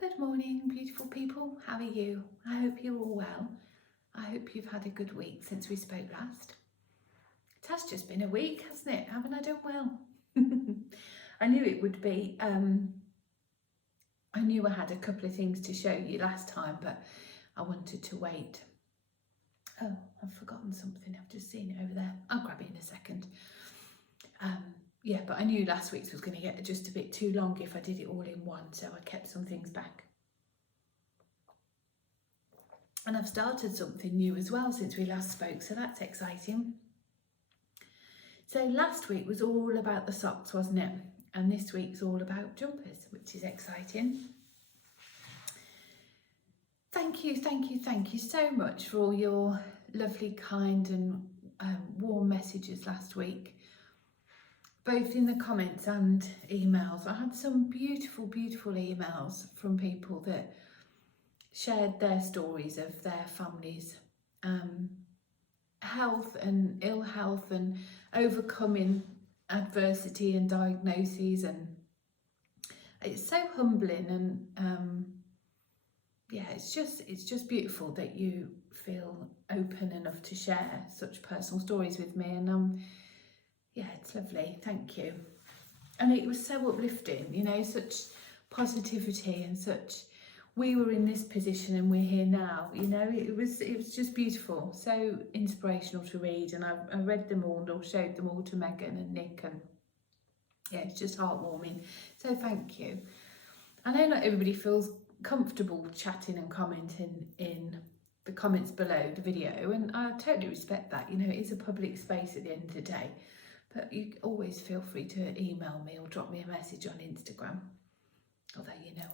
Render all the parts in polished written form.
Good morning, beautiful people. How are you? I hope you're all well. I hope you've had a good week since we spoke last. It has just been a week, hasn't it? Haven't I done well? I knew it would be. I knew I had a couple of things to show you last time, but I wanted to wait. Oh, I've forgotten something. I've just seen it over there. I'll grab it in a second. Yeah, but I knew last week's was going to get just a bit too long if I did it all in one, so I kept some things back. And I've started something new as well since we last spoke, so that's exciting. So last week was all about the socks, wasn't it? And this week's all about jumpers, which is exciting. Thank you so much for all your lovely, kind and warm messages last week, both in the comments and emails. I had some beautiful emails from people that shared their stories of their families' health and ill health and overcoming adversity and diagnoses, and it's so humbling, and yeah, it's just beautiful that you feel open enough to share such personal stories with me, and yeah, it's lovely, thank you. And it was so uplifting, you know, such positivity and such, we were in this position and we're here now, you know, it was just beautiful, so inspirational to read, and I read them all and showed them all to Megan and Nick, and yeah, it's just heartwarming, so thank you. I know not everybody feels comfortable chatting and commenting in the comments below the video, and I totally respect that, you know, it is a public space at the end of the day, but you always feel free to email me or drop me a message on Instagram, although, you know,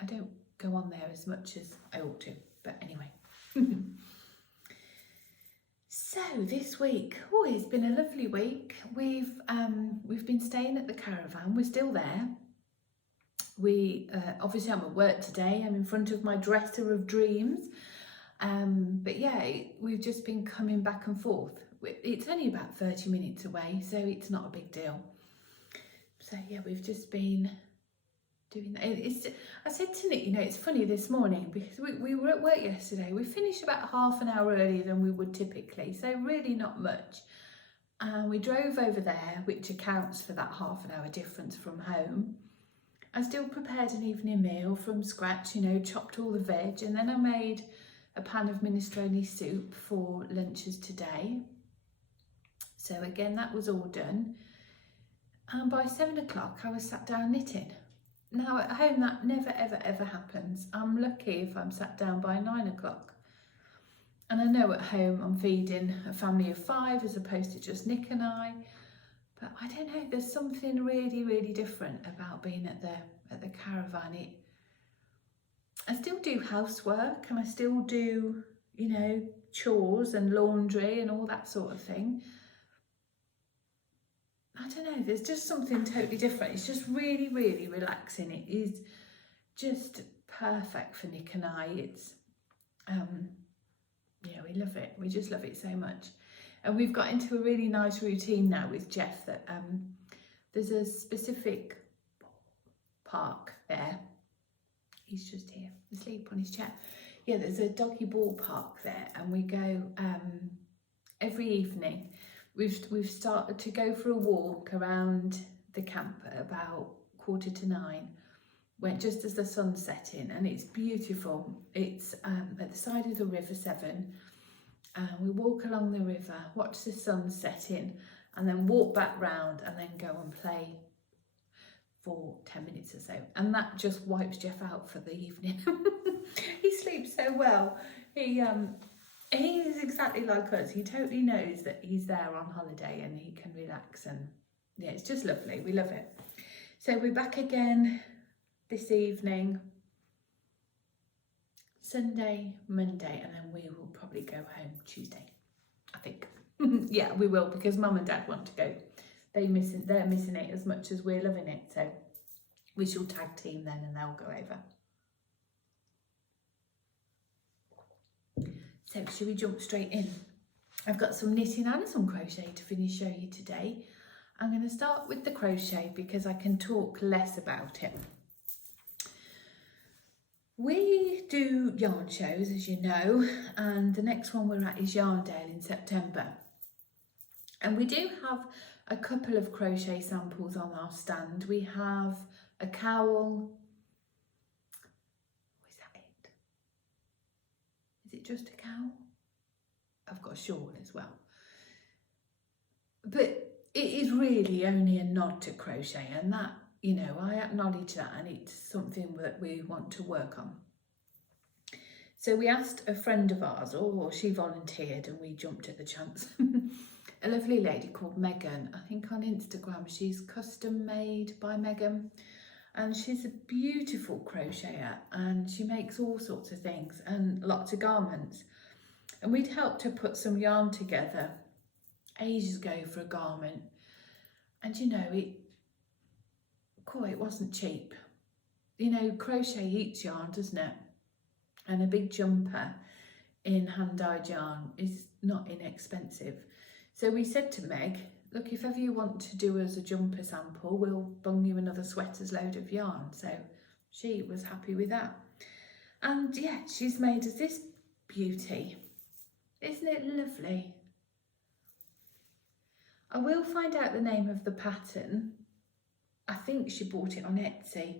I don't go on there as much as I ought to, but anyway. So this week, oh, it's been a lovely week. We've been staying at the Caravan. We're still there. We obviously, I'm at work today. I'm in front of my dresser of dreams, but yeah, we've just been coming back and forth. It's only about 30 minutes away, so it's not a big deal. So yeah, we've just been doing that. I said to Nick, you know, it's funny this morning because we were at work yesterday. We finished about half an hour earlier than we would typically, so really not much. And we drove over there, which accounts for that half an hour difference from home. I still prepared an evening meal from scratch, you know, chopped all the veg, and then I made a pan of minestrone soup for lunches today. So again, that was all done. And by 7 o'clock, I was sat down knitting. Now at home, that never, ever happens. I'm lucky if I'm sat down by 9 o'clock. And I know at home I'm feeding a family of 5 as opposed to just Nick and I. But I don't know, there's something really different about being at the Caravan. I still do housework and I still do, you know, chores and laundry and all that sort of thing. I don't know, there's just something totally different. It's just really relaxing. It is just perfect for Nick and I. It's, yeah, we love it. We just love it so much. And we've got into a really nice routine now with Geoff that there's a specific park there. He's just here, asleep on his chair. Yeah, there's a doggy ball park there, and we go every evening. We've started to go for a walk around the camp at about 8:45, when just as the sun's setting, and it's beautiful. It's at the side of the River Severn. We walk along the river, watch the sun setting, and then walk back round and then go and play for 10 minutes or so. And that just wipes Geoff out for the evening. He sleeps so well. He is exactly like us. He totally knows that he's there on holiday and he can relax, and yeah, it's just lovely. We love it. So we're back again this evening, Sunday, Monday, and then we will probably go home Tuesday, I think. Yeah, we will, because Mum and Dad want to go. They're missing it as much as we're loving it, so we shall tag team then and they'll go over. So should we jump straight in? I've got some knitting and some crochet to show you today. I'm going to start with the crochet because I can talk less about it. We do yarn shows, as you know, and the next one we're at is Yarndale in September. And we do have a couple of crochet samples on our stand. We have a cowl. Is that it? Is it just a cowl? I've got a shawl as well. But it is really only a nod to crochet, and that, you know, I acknowledge that, and it's something that we want to work on. So we asked a friend of ours, or she volunteered, and we jumped at the chance. A lovely lady called Megan, I think on Instagram, she's Custom Made by Megan, and she's a beautiful crocheter, and she makes all sorts of things and lots of garments. And we'd helped her put some yarn together ages ago for a garment, and you know, it wasn't cheap. You know, crochet eats yarn, doesn't it? And a big jumper in hand-dyed yarn is not inexpensive. So we said to Meg, look, if ever you want to do us a jumper sample, we'll bung you another sweater's load of yarn. So she was happy with that. And yeah, she's made us this beauty. Isn't it lovely? I will find out the name of the pattern. I think she bought it on Etsy.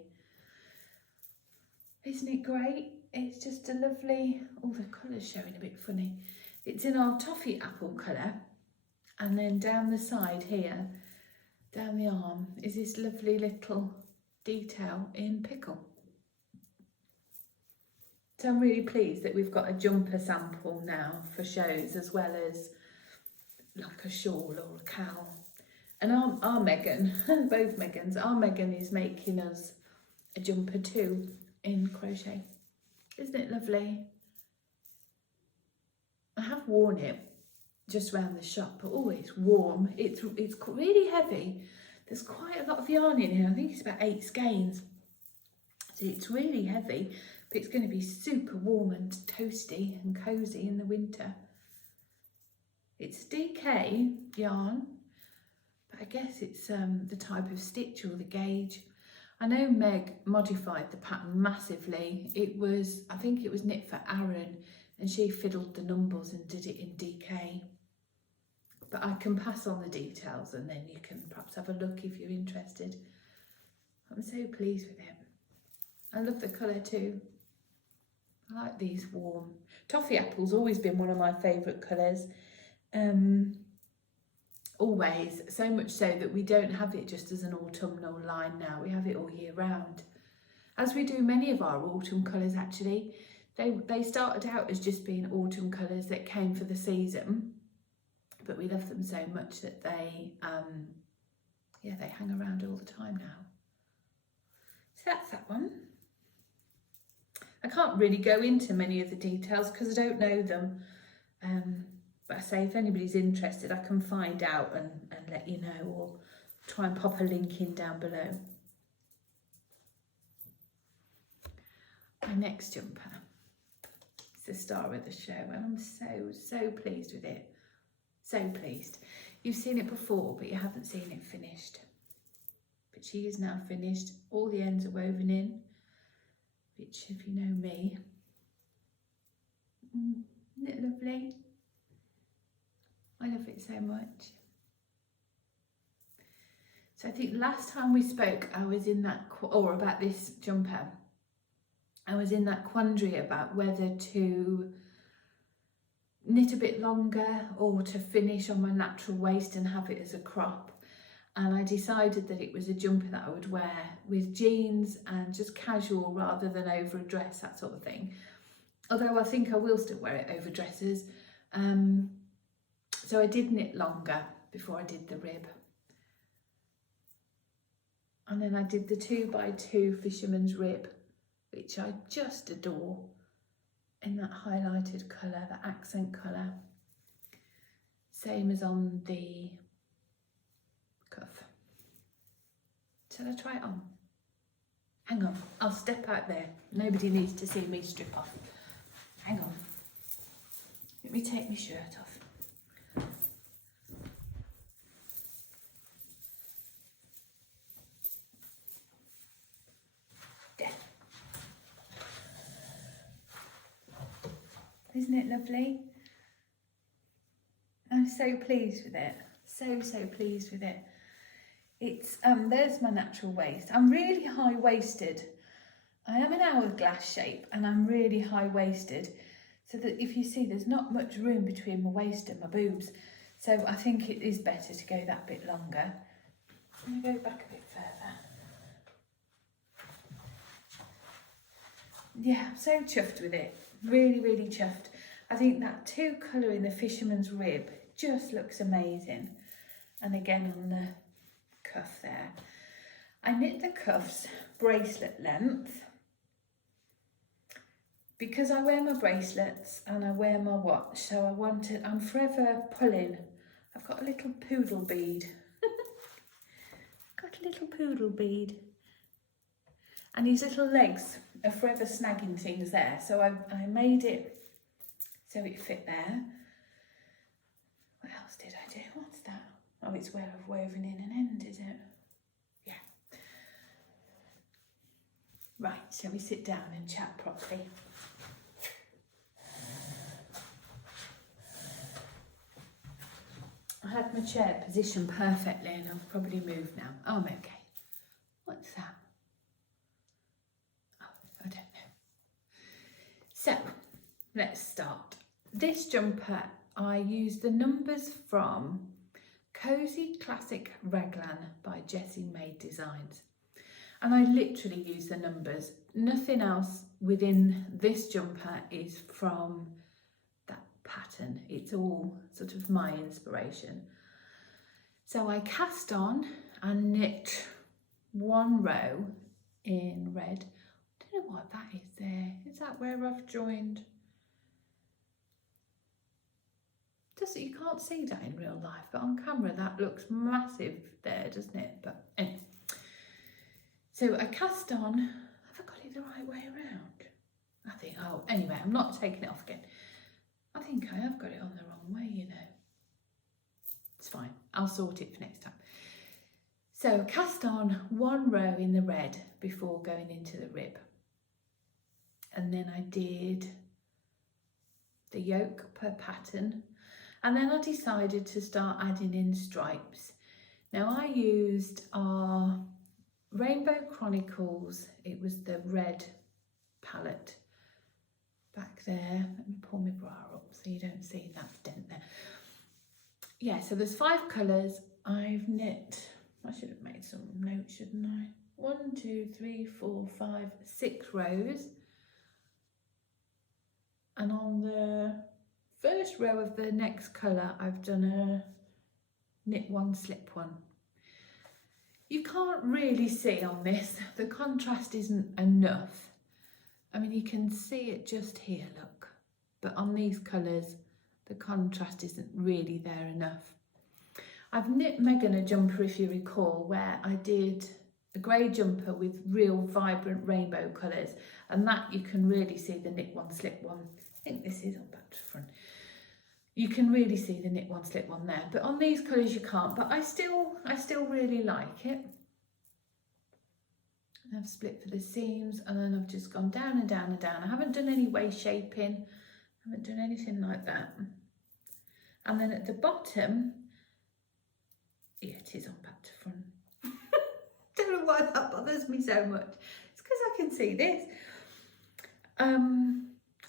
Isn't it great? It's just a lovely, oh, the colour's showing a bit funny. It's in our toffee apple colour. And then down the side here, down the arm, is this lovely little detail in pickle. So I'm really pleased that we've got a jumper sample now for shows, as well as like a shawl or a cowl. And our Megan, both Megans, our Megan is making us a jumper too in crochet. Isn't it lovely? I have worn it just around the shop, but oh, it's warm. It's really heavy. There's quite a lot of yarn in here. I think it's about 8 skeins. So it's really heavy, but it's going to be super warm and toasty and cosy in the winter. It's DK yarn, but I guess it's the type of stitch or the gauge. I know Meg modified the pattern massively. It was, I think it was knit for Aaron, and she fiddled the numbers and did it in DK. But I can pass on the details, and then you can perhaps have a look if you're interested. I'm so pleased with it. I love the colour too. I like these warm. Toffee apple's always been one of my favourite colours. Always, so much so that we don't have it just as an autumnal line now. We have it all year round. As we do many of our autumn colours actually. They started out as just being autumn colours that came for the season. But we love them so much that they hang around all the time now. So that's that one. I can't really go into many of the details because I don't know them. But I say if anybody's interested, I can find out and let you know, or try and pop a link in down below. My next jumper is the star of the show, and I'm so pleased with it. So pleased. You've seen it before, but you haven't seen it finished. But she is now finished. All the ends are woven in, which, if you know me, isn't it lovely? I love it so much. So I think last time we spoke, I was in that, or about this jumper, I was in that quandary about whether to knit a bit longer or to finish on my natural waist and have it as a crop. And I decided that it was a jumper that I would wear with jeans and just casual rather than over a dress, that sort of thing. Although I think I will still wear it over dresses. So I did knit longer before I did the rib. And then I did the 2x2 fisherman's rib, which I just adore, in that highlighted colour, that accent colour. Same as on the cuff. Shall I try it on? Hang on, I'll step out there. Nobody needs to see me strip off. Hang on. Let me take my shirt off. Isn't it lovely? I'm so pleased with it. So pleased with it. It's there's my natural waist. I'm really high-waisted. I am an hourglass shape and I'm really high-waisted, so that if you see, there's not much room between my waist and my boobs. So I think it is better to go that bit longer. I'm going to go back a bit further. Yeah, I'm so chuffed with it. Really chuffed. I think that 2 colour in the fisherman's rib just looks amazing. And again on the cuff there. I knit the cuffs bracelet length because I wear my bracelets and I wear my watch, so I'm forever pulling. I've got a little poodle bead. Got a little poodle bead. And his little legs are forever snagging things there, so I made it so it fit there. What else did I do? What's that? Oh, it's where I've woven in an end, is it? Yeah. Right, shall we sit down and chat properly? I had my chair positioned perfectly and I've probably moved now. Oh, I'm okay. What's that? Oh, I don't know. So, let's start. This jumper, I used the numbers from Cozy Classic Raglan by Jessie Made Designs. And I literally use the numbers. Nothing else within this jumper is from that pattern. It's all sort of my inspiration. So I cast on and knit 1 row in red. I don't know what that is there. Is that where I've joined? You can't see that in real life, but on camera that looks massive there, doesn't it? But anyway. So I cast on. Have I got it the right way around? I think, oh, anyway, I'm not taking it off again. I think I have got it on the wrong way, you know. It's fine. I'll sort it for next time. So cast on 1 row in the red before going into the rib. And then I did the yoke per pattern. And then I decided to start adding in stripes. Now I used our Rainbow Chronicles. It was the red palette back there. Let me pull my bra up so you don't see that dent there. Yeah, so there's 5 colours. I've knit, I should have made some notes, shouldn't I? 1, 2, 3, 4, 5, 6 rows. And on the first row of the next colour, I've done a knit 1, slip 1. You can't really see on this, the contrast isn't enough. I mean, you can see it just here, look. But on these colours, the contrast isn't really there enough. I've knit Megan a jumper, if you recall, where I did a grey jumper with real vibrant rainbow colours. And that you can really see the knit 1, slip 1. I think this is on back to front. You can really see the knit 1, slip 1 there, but on these colours you can't. But I still really like it. And I've split for the seams, and then I've just gone down and down and down. I haven't done any waist shaping. I haven't done anything like that. And then at the bottom, yeah, it is on back to front. Don't know why that bothers me so much. It's because I can see this.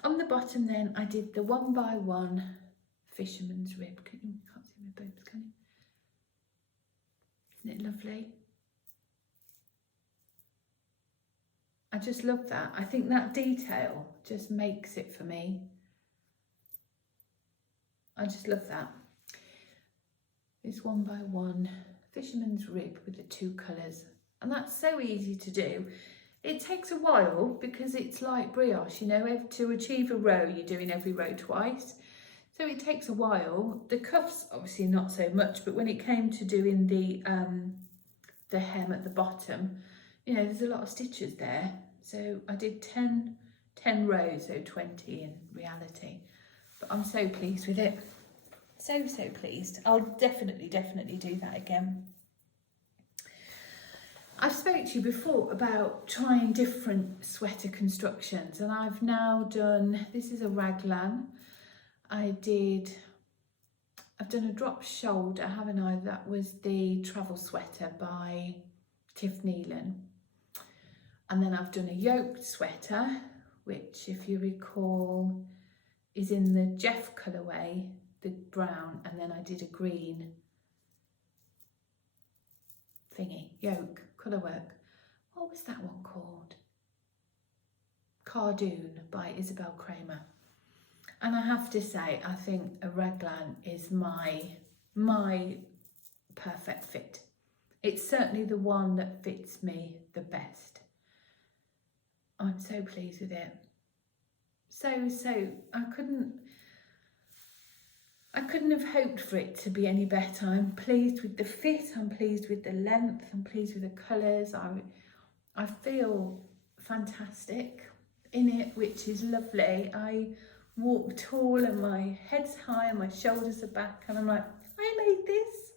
On the bottom then, I did the 1 by 1 fisherman's rib. You can't see my boobs, can you? Isn't it lovely? I just love that. I think that detail just makes it for me. I just love that. It's 1 by 1 fisherman's rib with the 2 colours. And that's so easy to do. It takes a while because it's like brioche, you know, to achieve a row, you're doing every row twice. So it takes a while. The cuffs, obviously not so much, but when it came to doing the hem at the bottom, you know, there's a lot of stitches there. So I did 10 rows, so 20 in reality. But I'm so pleased with it. So pleased. I'll definitely do that again. I've spoke to you before about trying different sweater constructions, and I've now done, this is a raglan. I've done a drop shoulder, haven't I? That was the travel sweater by Layfamilyyarn. And then I've done a yoked sweater, which, if you recall, is in the Geoff colourway, the brown, and then I did a green thingy, yoke, colour work. What was that one called? Cardoon by Isabel Kramer. And I have to say, I think a raglan is my perfect fit. It's certainly the one that fits me the best. I'm so pleased with it. So I couldn't have hoped for it to be any better. I'm pleased with the fit, I'm pleased with the length, I'm pleased with the colours. I feel fantastic in it, which is lovely. I walk tall and my head's high and my shoulders are back, and I'm like, I made this.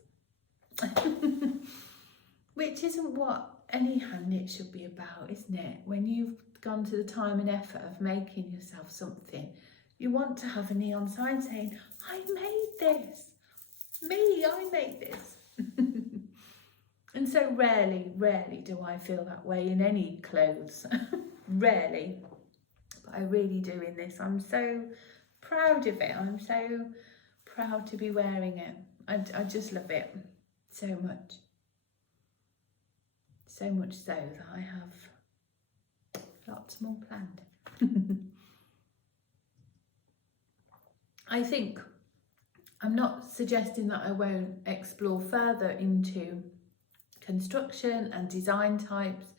Which isn't what any hand knit should be about, isn't it? When you've gone to the time and effort of making yourself something, you want to have a neon sign saying, I made this. Me, I made this. And so rarely do I feel that way in any clothes. Rarely. But I really do in this. I'm so proud of it. I'm so proud to be wearing it. I just love it so much. So much so that I have lots more planned. I think I'm not suggesting that I won't explore further into construction and design types,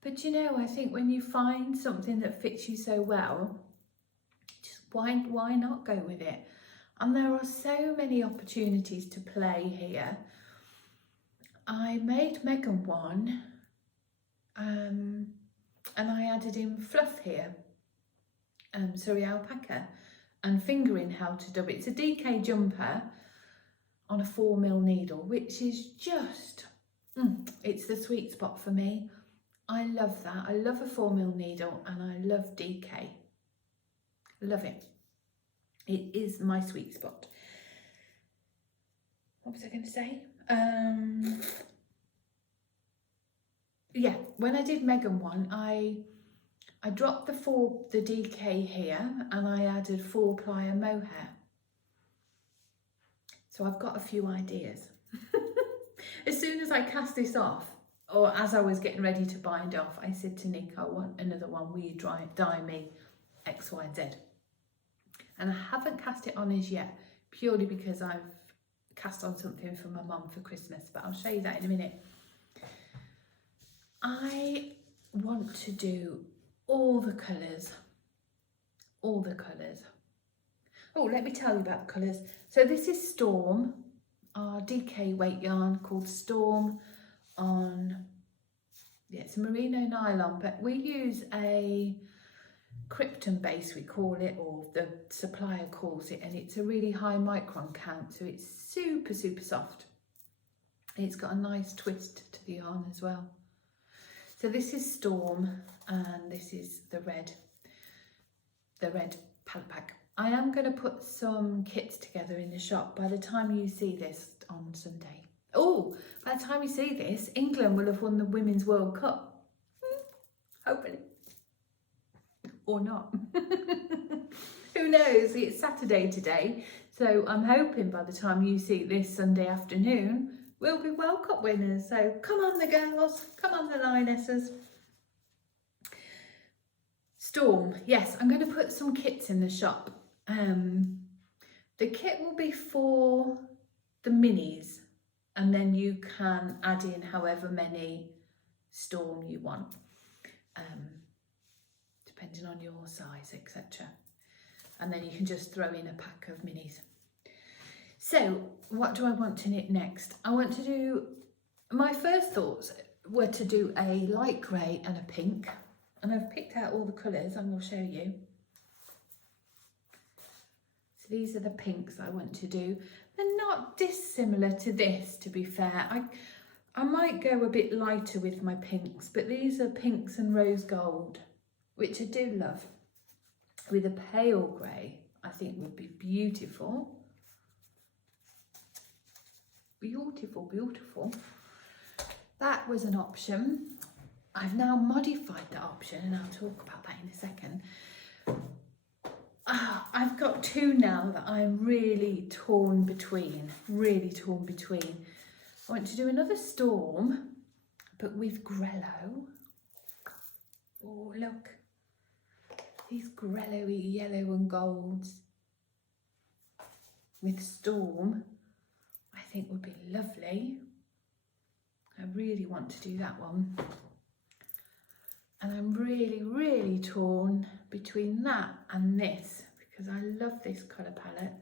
but you know, I think when you find something that fits you so well, just why not go with it? And there are so many opportunities to play here. I made Megan one, and I added in fluff here, sorry, alpaca, and fingering how to dub it. It's a DK jumper on a 4mm needle, which is just, it's the sweet spot for me. I love that. I love a 4mm needle and I love DK. Love it. It is my sweet spot. What was I going to say? Yeah, when I did Megan one, I dropped the DK here and I added 4-plier mohair. So I've got a few ideas. As soon as I cast this off, or as I was getting ready to bind off, I said to Nick, I want another one, will you dye me X, Y, and Z? And I haven't cast it on as yet, purely because I've cast on something for my mum for Christmas, but I'll show you that in a minute. I want to do all the colours. Oh, let me tell you about the colours. So this is Storm, our DK weight yarn called Storm on, yeah, it's a merino nylon, but we use a Krypton base, we call it, or the supplier calls it, and it's a really high micron count, so it's super soft. It's got a nice twist to the yarn as well. So this is Storm, and this is the red palette pack. I am going to put some kits together in the shop by the time you see this on Sunday. Oh, by the time you see this, England will have won the Women's World Cup. Hopefully. Or not. Who knows? It's Saturday today, so I'm hoping by the time you see this Sunday afternoon, we'll be World Cup winners. So come on the girls, come on the lionesses. Storm, yes, I'm going to put some kits in the shop. The kit will be for the minis, and then you can add in however many Storm you want, depending on your size, etc. And then you can just throw in a pack of minis. So what do I want to knit next? I want to do, my first thoughts were to do a light grey and a pink, and I've picked out all the colours and I'll show you. So these are the pinks I want to do. They're not dissimilar to this, to be fair. I might go a bit lighter with my pinks, but these are pinks and rose gold, which I do love. With a pale grey, I think would be beautiful. Beautiful, beautiful. That was an option. I've now modified that option, and I'll talk about that in a second. I've got two now that I'm really torn between, I want to do another storm, but with grello. Oh, look. These grello-y yellow and golds with storm, I think would be lovely. I really want to do that one. And I'm really torn between that and this, because I love this colour palette.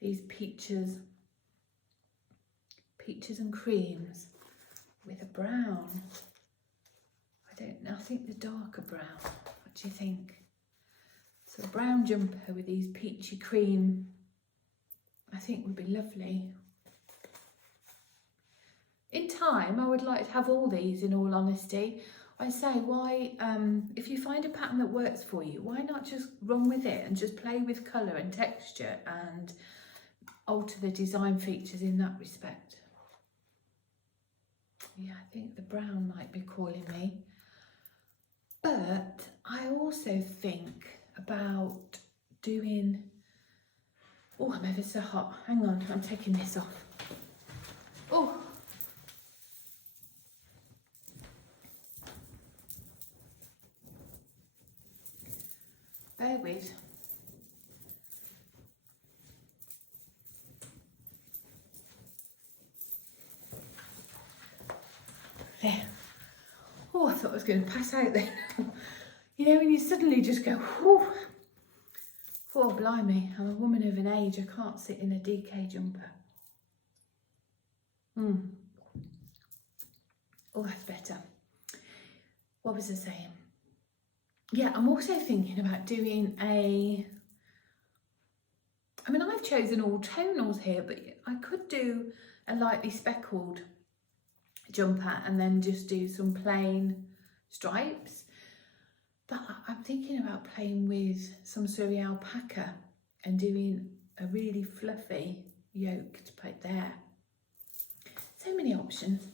These peaches and creams with a brown. I don't know, I think the darker brown. What do you think? So a brown jumper with these peachy cream, I think would be lovely. In time, I would like to have all these, in all honesty. I say, why, if you find a pattern that works for you, why not just run with it and just play with colour and texture and alter the design features in that respect? Yeah, I think the brown might be calling me. But I also think about doing, oh, I'm ever so hot. Hang on, I'm taking this off. Oh. Bear with. There. Oh, I thought I was going to pass out then. You know, when you suddenly just go, whew. Oh, blimey, I'm a woman of an age. I can't sit in a DK jumper. Oh, that's better. What was I saying? Yeah, I'm also thinking about doing a, I mean, I've chosen all tonals here, but I could do a lightly speckled jumper and then just do some plain stripes. But I'm thinking about playing with some Surrey alpaca and doing a really fluffy yoke to put there. So many options.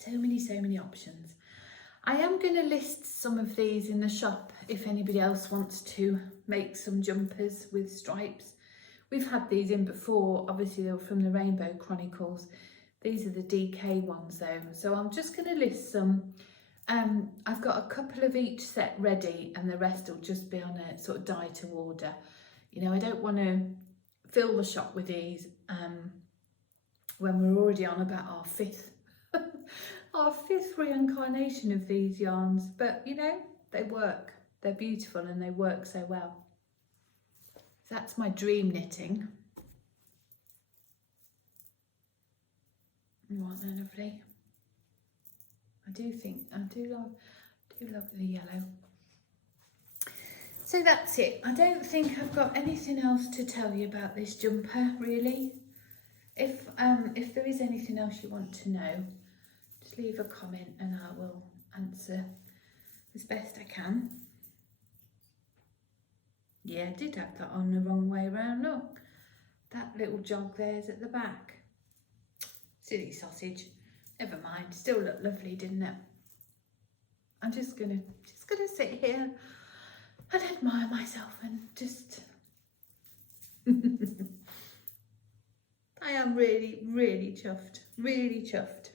So many options. I am going to list some of these in the shop if anybody else wants to make some jumpers with stripes. We've had these in before, obviously they were from the Rainbow Chronicles. These are the DK ones though, so I'm just going to list some. I've got a couple of each set ready and the rest will just be on a sort of die to order. You know, I don't want to fill the shop with these when we're already on about our fifth reincarnation of these yarns, but you know, they work, they're beautiful and they work so well. So that's my dream knitting. Aren't they lovely? I do love the yellow. So that's it. I don't think I've got anything else to tell you about this jumper, really. If there is anything else you want to know, just leave a comment and I will answer as best I can. Yeah, I did have that on the wrong way round. Look, that little jog there's at the back. Silly sausage. Never mind. Still looked lovely, didn't it? I'm just gonna sit here and admire myself and just. I am really chuffed. Really chuffed.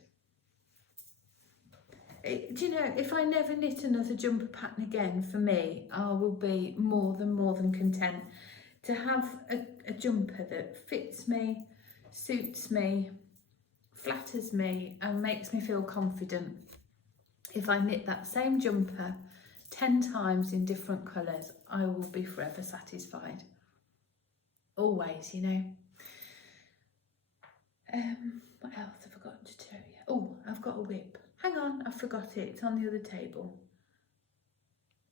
Do you know, if I never knit another jumper pattern again, for me, I will be more than content to have a jumper that fits me, suits me, flatters me and makes me feel confident. If I knit that same jumper 10 times in different colours, I will be forever satisfied. Always, you know. What else have I got to tell you? Oh, I've got a whip. Hang on, I forgot it. It's on the other table.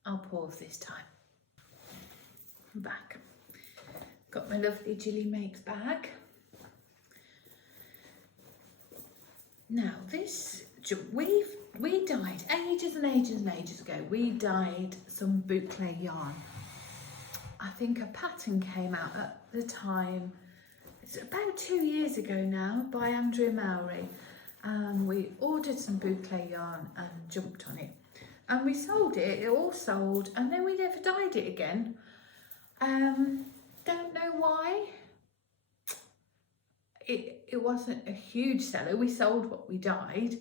I'll pause this time. I'm back. Got my lovely Jilly Makes bag. Now this, we dyed ages and ages and ages ago. We dyed some boucle yarn. I think a pattern came out at the time. It's about 2 years ago now by Andrea Mowry. We ordered some boucle yarn and jumped on it. And we sold it, it all sold, and then we never dyed it again. Don't know why. It wasn't a huge seller. We sold what we dyed,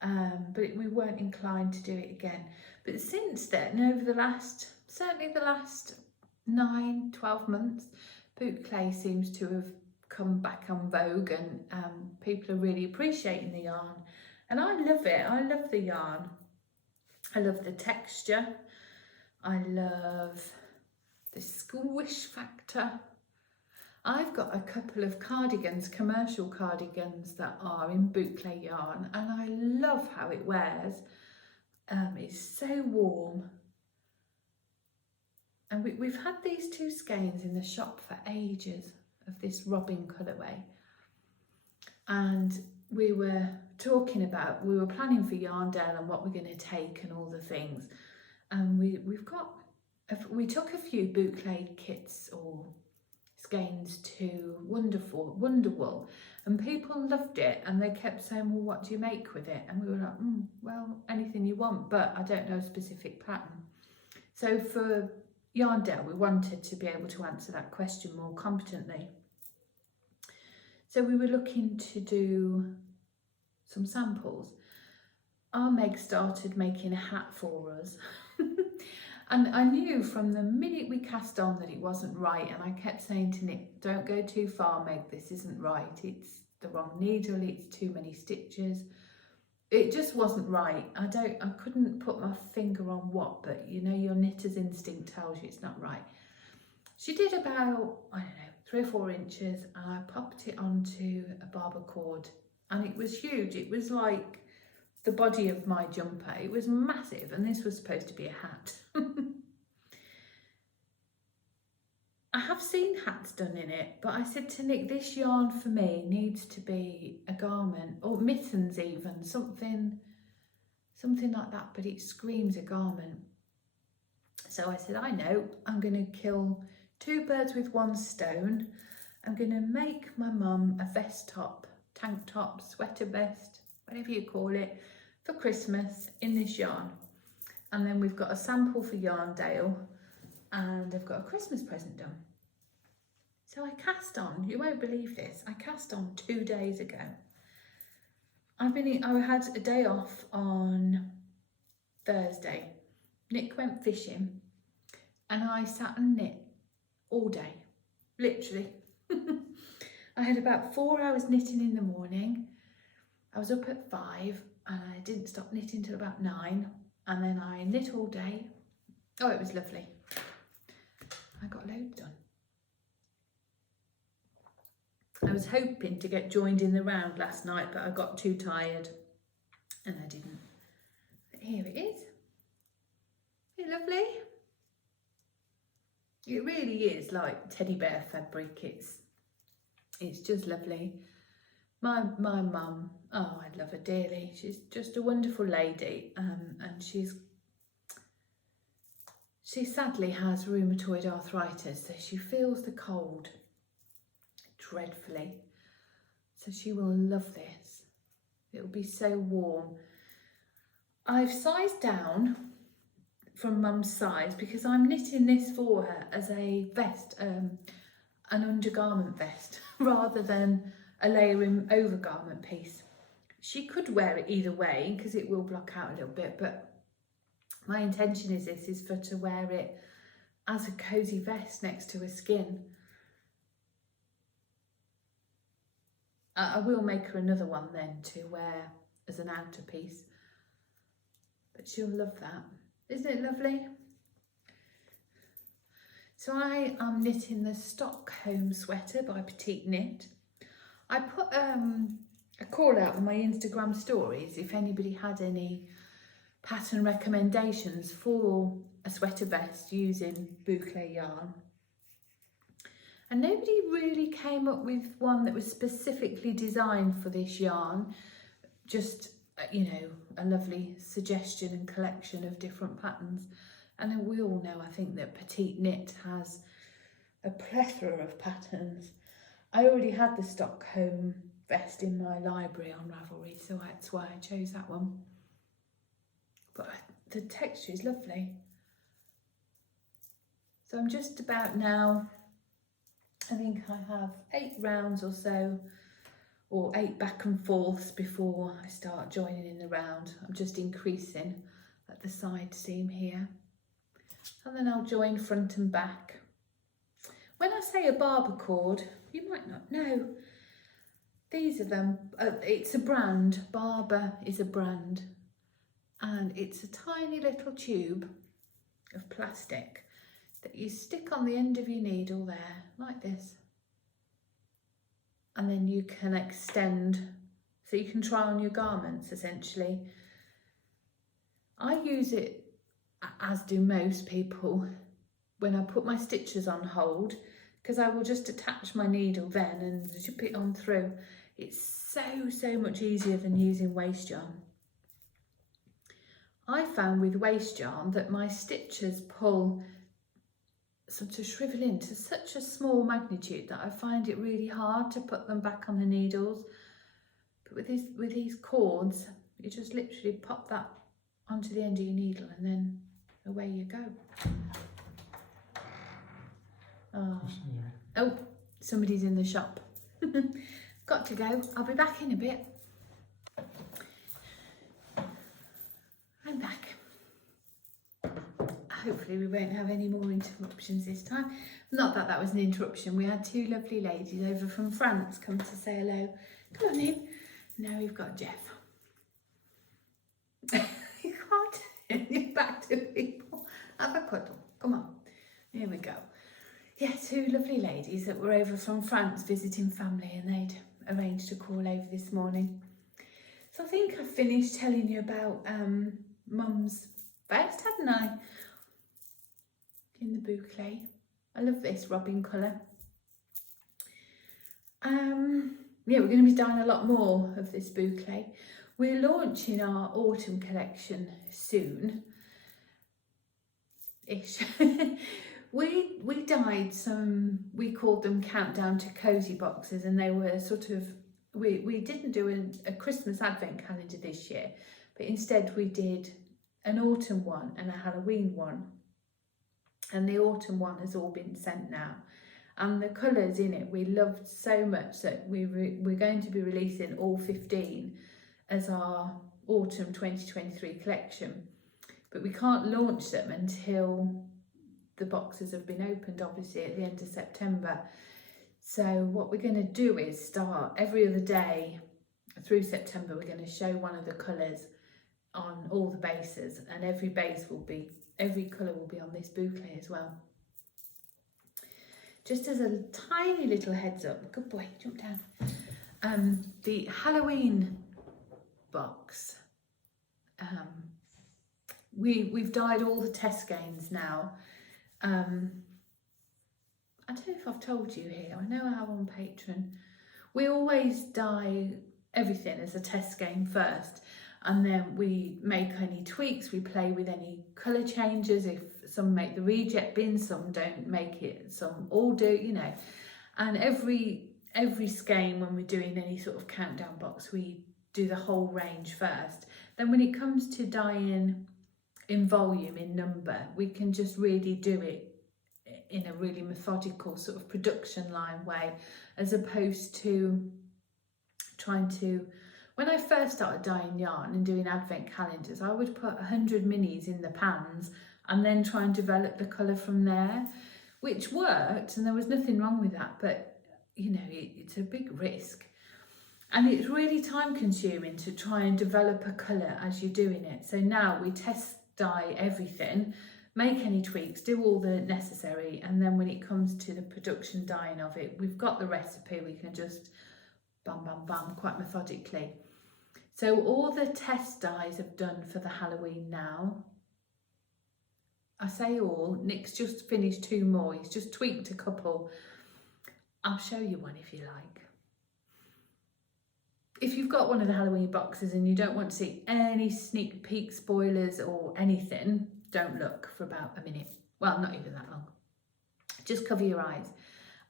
but we weren't inclined to do it again. But since then, over the last, certainly the last 9-12 months, boucle seems to have come back on vogue, and people are really appreciating the yarn. And I love it. I love the yarn. I love the texture. I love the squish factor. I've got a couple of cardigans, commercial cardigans, that are in boucle yarn, and I love how it wears. It's so warm. And we've had these two skeins in the shop for ages, of this robin colourway. And we were talking about, we were planning for Yarndale and what we're going to take and all the things. And we took a few boucle kits or skeins to Wonderwool, and people loved it, and they kept saying, well, what do you make with it? And we were like, well, anything you want, but I don't know a specific pattern. So for Yarndale, we wanted to be able to answer that question more competently. So we were looking to do some samples. Our Meg started making a hat for us. And I knew from the minute we cast on that it wasn't right, and I kept saying to Nick, don't go too far, Meg, this isn't right. It's the wrong needle, it's too many stitches. It just wasn't right. I couldn't put my finger on what, but you know, your knitter's instinct tells you it's not right. She did about, I don't know, 3 or 4 inches, and I popped it onto a barber cord, and it was huge. It was like the body of my jumper. It was massive, and this was supposed to be a hat. I have seen hats done in it, but I said to Nick, this yarn for me needs to be a garment, or mittens even, something like that, but it screams a garment. So I said, I know, I'm going to kill 2 birds with 1 stone. I'm going to make my mum a vest top, tank top, sweater vest, whatever you call it, for Christmas in this yarn. And then we've got a sample for Yarndale, and I've got a Christmas present done. So I cast on, you won't believe this, I cast on 2 days ago. I had a day off on Thursday. Nick went fishing, and I sat and knit all day, literally. I had about 4 hours knitting in the morning. I was up at 5, and I didn't stop knitting till about 9, and then I knit all day. Oh, it was lovely. I got loads done. I was hoping to get joined in the round last night, but I got too tired and I didn't. But here it is. Isn't it lovely? It really is like teddy bear fabric. It's just lovely. My mum, oh, I love her dearly. She's just a wonderful lady, and she sadly has rheumatoid arthritis, so she feels the cold dreadfully. So she will love this. It will be so warm. I've sized down from Mum's size because I'm knitting this for her as a vest, an undergarment vest, rather than a layering overgarment piece. She could wear it either way because it will block out a little bit, but my intention is for her to wear it as a cosy vest next to her skin. I will make her another one then to wear as an outer piece, but she'll love that. Isn't it lovely? So I am knitting the Stockholm sweater by Petite Knit. I put a call out on my Instagram stories if anybody had any pattern recommendations for a sweater vest using boucle yarn. And nobody really came up with one that was specifically designed for this yarn. just, you know, a lovely suggestion and collection of different patterns. And then we all know, I think, that Petite Knit has a plethora of patterns. I already had the Stockholm vest in my library on Ravelry, so that's why I chose that one. But the texture is lovely. So I'm just about now, I think I have 8 rounds or so, or 8 back and forths before I start joining in the round. I'm just increasing at the side seam here. And then I'll join front and back. When I say a barber cord, you might not know. These are them. It's a brand. Barber is a brand. And it's a tiny little tube of plastic that you stick on the end of your needle there, like this. And then you can extend, so you can try on your garments, essentially. I use it, as do most people, when I put my stitches on hold, because I will just attach my needle then and zip it on through. It's so much easier than using waste yarn. I found with waste yarn that my stitches pull, sort of shrivel into such a small magnitude that I find it really hard to put them back on the needles. But with these cords, you just literally pop that onto the end of your needle and then away you go. Oh, somebody's in the shop. Got to go. I'll be back in a bit. I'm back. Hopefully we won't have any more interruptions this time. Not that that was an interruption. We had 2 lovely ladies over from France come to say hello. Come on in. Now we've got Geoff. You can't. You're back to people. Have a cuddle. Come on. Here we go. Yeah, 2 lovely ladies that were over from France visiting family, and they'd arranged to call over this morning. So I think I finished telling you about Mum's vest, hadn't I? In the boucle. I love this robin colour. Yeah, we're going to be dyeing a lot more of this boucle. We're launching our autumn collection soon. Ish. We dyed some, we called them countdown to cozy boxes, and they were sort of, we didn't do a Christmas advent calendar this year, but instead we did an autumn one and a Halloween one. And the autumn one has all been sent now. And the colours in it we loved so much that we're going to be releasing all 15 as our autumn 2023 collection. But we can't launch them until the boxes have been opened, obviously, at the end of September. So what we're going to do is start every other day through September. We're going to show one of the colours on all the bases, and every colour will be on this boucle as well. Just as a tiny little heads up, good boy, jump down. The Halloween box, we've dyed all the test skeins now. I don't know if I've told you here, I know I have on Patreon. We always dye everything as a test skein first, and then we make any tweaks, we play with any colour changes. If some make the reject bin, some don't make it, some all do, you know. And every skein, when we're doing any sort of countdown box, we do the whole range first. Then when it comes to dyeing in volume, in number, we can just really do it in a really methodical sort of production line way, as opposed to trying to, when I first started dyeing yarn and doing advent calendars, I would put 100 minis in the pans and then try and develop the colour from there, which worked, and there was nothing wrong with that, but you know, it's a big risk. And it's really time consuming to try and develop a colour as you're doing it. So now we test dye everything, make any tweaks, do all the necessary, and then when it comes to the production dyeing of it, we've got the recipe, we can just bam, bam, bam, quite methodically. So all the test dyes have done for the Halloween now. I say all, Nick's just finished 2 more, he's just tweaked a couple. I'll show you one if you like. if you've got one of the Halloween boxes and you don't want to see any sneak peek spoilers or anything, don't look for about a minute. Well, not even that long. Just cover your eyes.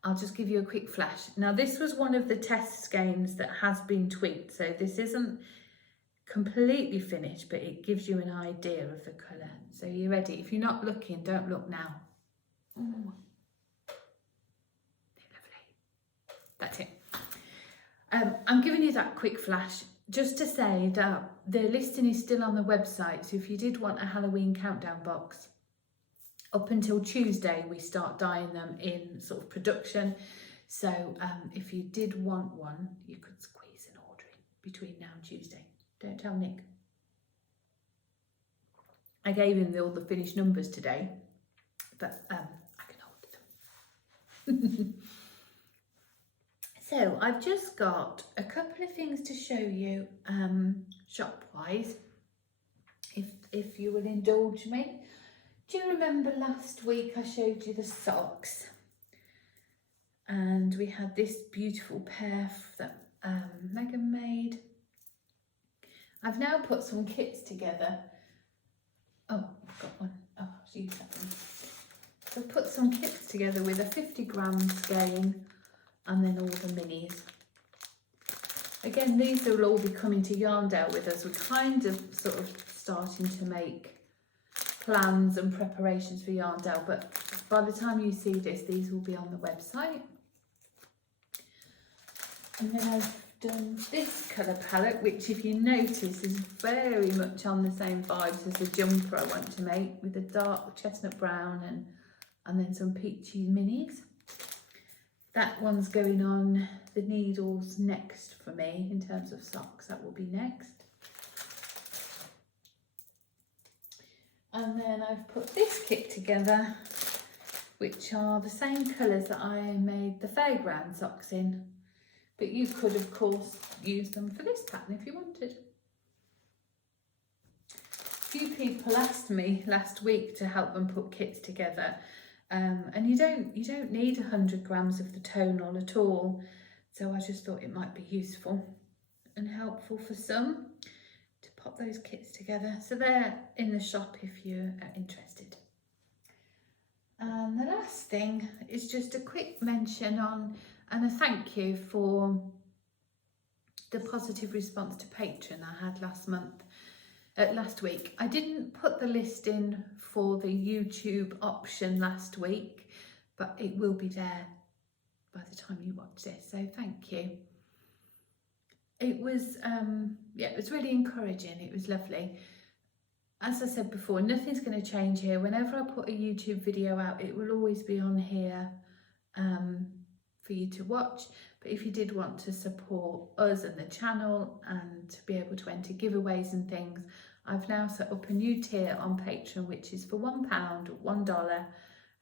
I'll just give you a quick flash. Now, this was one of the test skeins that has been tweaked, so this isn't completely finished, but it gives you an idea of the colour. So you're ready. If you're not looking, don't look now. Ooh. Lovely. That's it. I'm giving you that quick flash just to say that the listing is still on the website. So if you did want a Halloween countdown box, up until Tuesday, we start dyeing them in sort of production. So if you did want one, you could squeeze an order in between now and Tuesday. Don't tell Nick. I gave him all the finished numbers today, but I can hold them. So I've just got a couple of things to show you shop-wise, if you will indulge me. Do you remember last week I showed you the socks? And we had this beautiful pair that Megan made. I've now put some kits together. Oh, I've got one. Oh, I'll use that one. So I've put some kits together with a 50-gram skein and then all the minis. Again, these will all be coming to Yarndale with us. We're kind of sort of starting to make plans and preparations for Yarndale, but by the time you see this, these will be on the website. And then I've done this colour palette, which if you notice is very much on the same vibes as the jumper I want to make, with a dark chestnut brown and then some peachy minis. That one's going on the needles next for me in terms of socks. That will be next. And then I've put this kit together, which are the same colours that I made the Fairground socks in. But you could, of course, use them for this pattern if you wanted. A few people asked me last week to help them put kits together. And you don't need 100 grams of the tonal at all. So I just thought it might be useful and helpful for some to pop those kits together. So they're in the shop if you're interested. And the last thing is just a quick mention on and a thank you for the positive response to Patreon I had last week. I didn't put the list in for the YouTube option last week, but it will be there by the time you watch this, so thank you. It was it was really encouraging. It was lovely. As I said before, nothing's going to change here. Whenever I put a YouTube video out, it will always be on here for you to watch. But if you did want to support us and the channel and to be able to enter giveaways and things, I've now set up a new tier on Patreon, which is for £1, $1,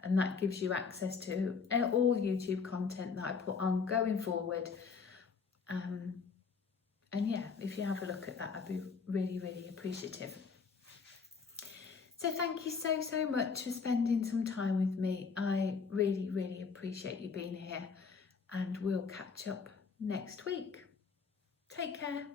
and that gives you access to all YouTube content that I put on going forward. And yeah, if you have a look at that, I'd be really, really appreciative. So thank you so much for spending some time with me. I really, really appreciate you being here, and we'll catch up next week. Take care.